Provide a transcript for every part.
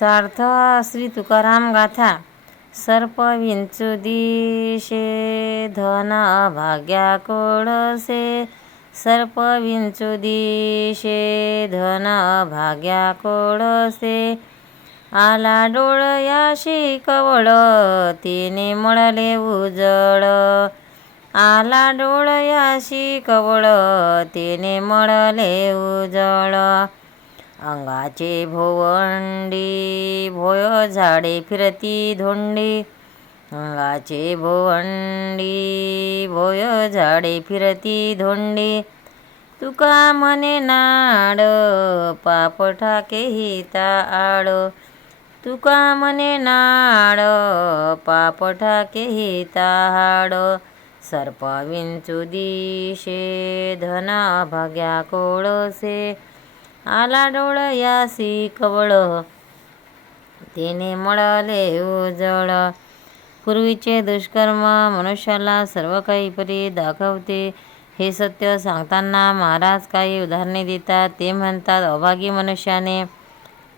सार्थ श्री तुकाराम गाथा सर्प विंचू दिशे धन अभाग्या कोळसे. सर्प विंचू दिशे धन अभाग्या कोळसे. आला डोळयाशी कवळ तिने मळले उजळ. आला डोळयाशी कवळ तिने मळले उजळ. अंगाचे भोवंडी भोय झाडे फिरती धोंडी. अंगाचे भोवंडी भोय झाडे फिरती धोंडी. तुका म्हणे नाड पाप ठाके हिता आड तुका म्हणे नाड पाप ठाके हिता हाड सर्प विंचू दिशे धना भाग्या कोळसे. आला डोळयासी कवळ तिने मळले उजळ. पूर्वीचे दुष्कर्म मनुष्याला सर्व काही परी दाखवते. हे सत्य सांगताना महाराज काही उदाहरणे देतात. ते म्हणतात अभागी मनुष्याने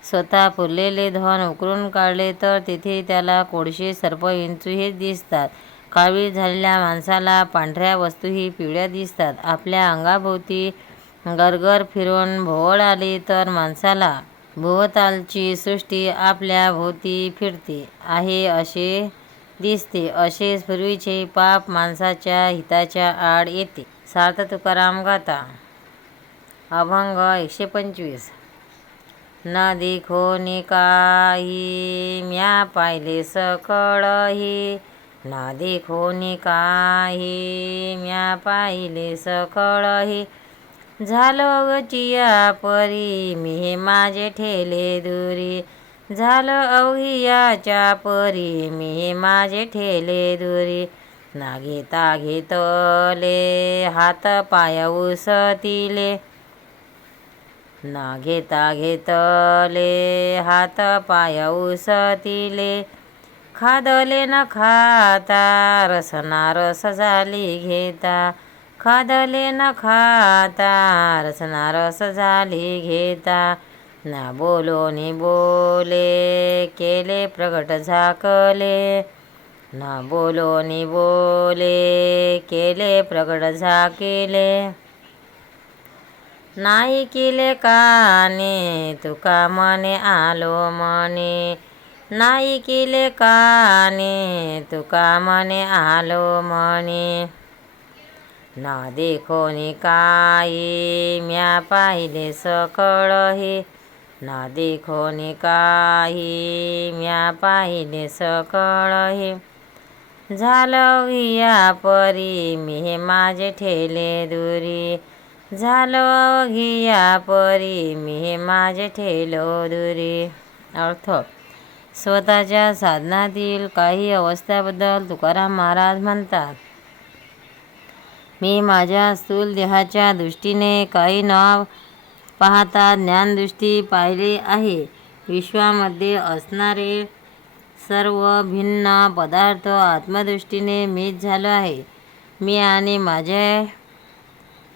स्वतः पुरलेले धन उकरून काढले तर तिथे त्याला कोळशे सर्प इंचू हे दिसतात. काळी झालेल्या माणसाला पांढऱ्या वस्तूही पिवळ्या दिसतात. आपल्या अंगाभोवती गरगर फिरून भोवळ आली तर माणसाला भोवतालची सृष्टी आपल्या भोवती फिरते आहे असे दिसते. असेच पूर्वीचे पाप माणसाच्या हिताच्या आड येते. सार्थ तुकाराम गाता अभंग एकशे पंचवीस न देखो काही म्या पाहिले सकळही. न देखो काही म्या पाहिले सकळही. झालं अवचिया परी मी माझे ठेले दुरी. झालं अवघियाच्या परी मी माझे ठेले दुरी. ना घेता घेतले हात पाय उसतिले. ना घेता घेतले हात पाय उसतिले. खादले न खाता रसना रस झाली घेता. खादले न खाता रसना रस झाली घेता. ना बोलो नि बोले केले प्रगट झाकले. ना बोलो नि बोले केले प्रगट झाकेले. नाही केले काने तुका मने आलो मने. नाही केले काने तुका मने आलो मने. ना देखोनी काही म्या पाहिले सकळ हे. ना देखोनी काही म्या पाहिले सकळ हे. झालं घिया परी मी हे माझे ठेले दुरी. झालं घिया परी मी हे माझे ठेलो दुरी. अर्थ स्वतःच्या साधनातील काही अवस्थाबद्दल तुकाराम महाराज म्हणतात मी माझ्या स्थूल देहाच्या दृष्टीने काही न पाहता ज्ञानदृष्टी पाहिली आहे. विश्वामध्ये असणारे सर्व भिन्न पदार्थ आत्मदृष्टीने मीच झालो आहे. मी आणि माझ्या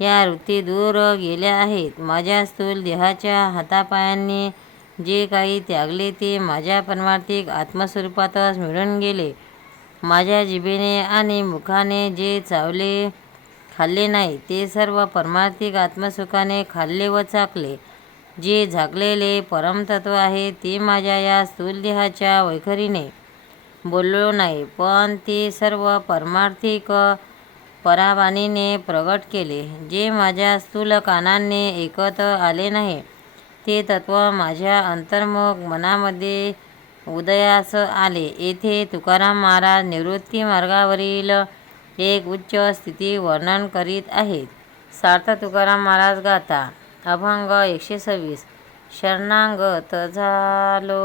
या वृत्ती दूर गेल्या आहेत. माझ्या स्थूल देहाच्या हातापायांनी जे काही त्यागले ते माझ्या परमार्थिक आत्मस्वरूपातच मिळून गेले. माझ्या जिभेने आणि मुखाने जे चावले खाल्ले नाही. ते सर्व परमार्थिक आत्मसुखाने खाल्ले व चाकले. जे झाकलेले परमतत्व आहे ते माझ्या या स्थूलदेहाच्या वैखरीने बोललो नाही पण ते सर्व परमार्थिक परावाणीने प्रगट केले. जे माझ्या स्थूल कानांनी ऐकत आले नाही ते तत्व माझ्या अंतर्मुख मनामध्ये उदयास आले. येथे तुकाराम महाराज निवृत्ती मार्गावरील एक उच्च स्थिती वर्णन करीत आहेत. सार्थ तुकाराम महाराज गाथा अभंग एकशे सव्वीस. शरणागत झालो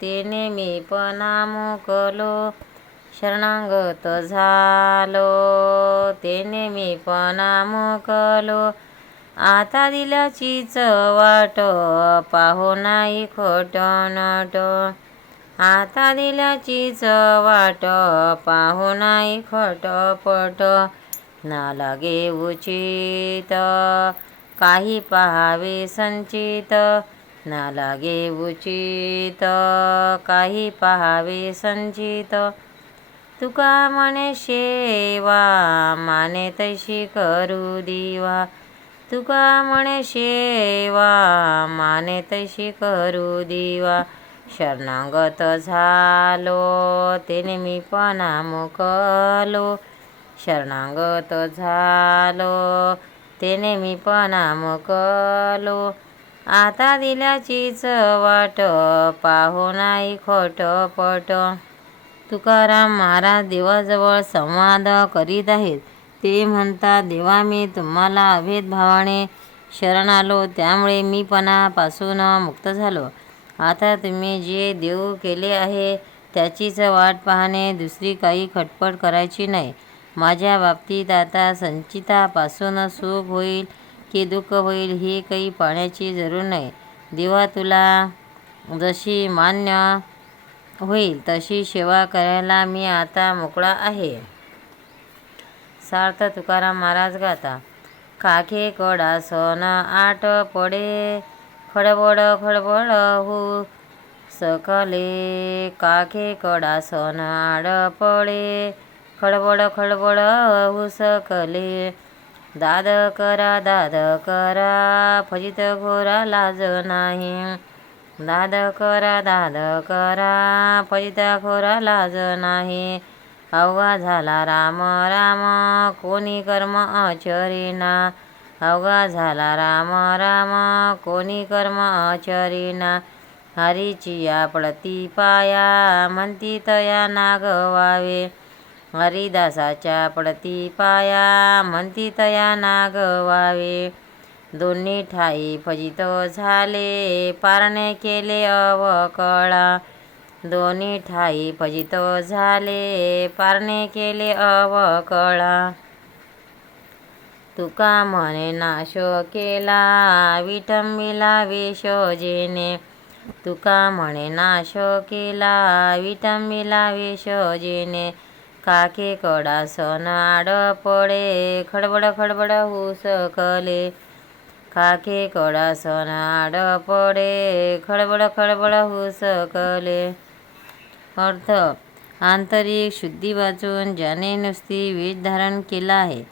तेने मी पणा मोकलो शरणागत झालो तेने मी पणा मोकलो आता दिल्याचीच वाट पाहो नाही खोट नट. आता दिल्याचीच वाट पाहू नाही खटपट ना लागे उचित काही पहावे संचित ना लागे उचित काही पहावे संचित. तुका म्हणे शेवा माने तैशी करू दिवा. तुका म्हणे शेवा माने तैशी करू दिवा. शरणागत झालो तेने मी पणा मुकलो शरणागत झालो तेने मी पणा मुकलो आता दिल्याचीच वाट पाहू नाही खोट पट तुकाराम महाराज देवाजवळ संवाद करीत आहेत. ते म्हणतात देवा मी तुम्हाला अभेद भावाने शरण आलो. त्यामुळे मीपणापासून मुक्त झालो. आता तुम्ही जे देव केले आहे त्याचीच वाट पाहणे दुसरी काही खटपट करायची नाही. माझ्या बाबतीत आता संचितापासून सुख होईल की दुःख होईल हे काही पाहण्याची जरूर नाही. देवा तुला जशी मान्य होईल तशी सेवा करायला मी आता मोकळा आहे. सार्थ तुकाराम महाराज गाता काखे कडासन आठ पडे खडबड खडबड हो. सकले काखे कडा सन आड खडबड खडबड हो सकले. दाद करा दाद करा. फजित घोरा लाज नाही दाद करा दाद करा. फजिता खोरा लाज नाही अवघा झाला राम राम. कोणी कर्म आचरिना. अवघा झाला राम राम कोणी कर्म आचरिना? हरीची या पडती पाया म्हणती तया नागवावे हरिदासाच्या पडती पाया म्हणती तया नागवावे दोन्ही ठाई फजित झाले पारणे केले अवकळा. दोन्ही ठाई फजित झाले पारणे केले अवकळा. तुका म्हणे नाश केला? विटंबिला वेशजेने तुका म्हणे नाश केला? विटंबिला वेशजेने काके कडा सन आड पडे. खडबड खडबड होऊ सकले काके कडा सन आड पडे. खडबड खडबड होऊ सकले अर्थ आंतरिक शुद्धी वाचून ज्याने नुसती वेद धारण केला आहे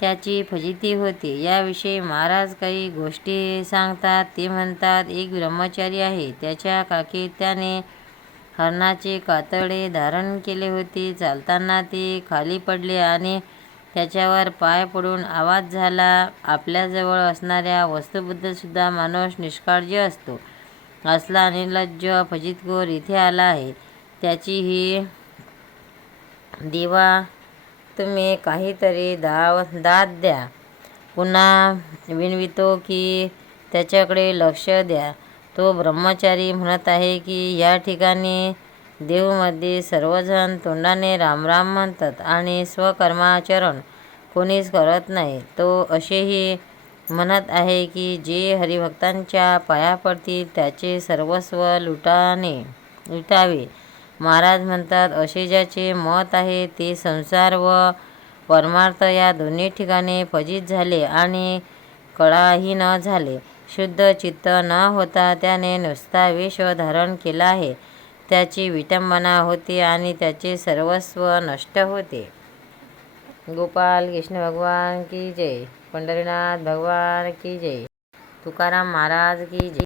त्याची फजिती होते. याविषयी महाराज काही गोष्टी सांगतात. ते म्हणतात एक ब्रह्मचारी आहे. त्याच्या काकी त्याने हरणाचे कातडे धारण केले होते. चालताना ते खाली पडले आणि त्याच्यावर पाय पडून आवाज झाला. आपल्याजवळ असणाऱ्या वस्तूबद्दलसुद्धा माणूस निष्काळजी असतो. असला निर्लज्ज फजितखोर इथे आला आहे. त्याची ही देवा तुम्ही काहीतरी दाव दाद द्या. पुन्हा विनवितो की त्याच्याकडे लक्ष द्या. तो ब्रह्मचारी म्हणत आहे की या ठिकाणी देवमध्ये सर्वजण तोंडाने रामराम म्हणतात आणि स्वकर्माचरण कोणीच करत नाही. तो असेही म्हणत आहे की जे हरिभक्तांच्या पाया पडतील त्याचे सर्वस्व लुटाने लुटावे. महाराज म्हणतात असे ज्याचे मत आहे ते संसार व परमार्थ या दोन्ही ठिकाणी फजित झाले आणि कळाही न झाले. शुद्ध चित्त न होता त्याने नुसता विश्व धारण केला आहे. त्याची विटंबना होती आणि त्याचे सर्वस्व नष्ट होते. गोपाल कृष्ण भगवान की जय. पंढरीनाथ भगवान की जय. तुकाराम महाराज की जय.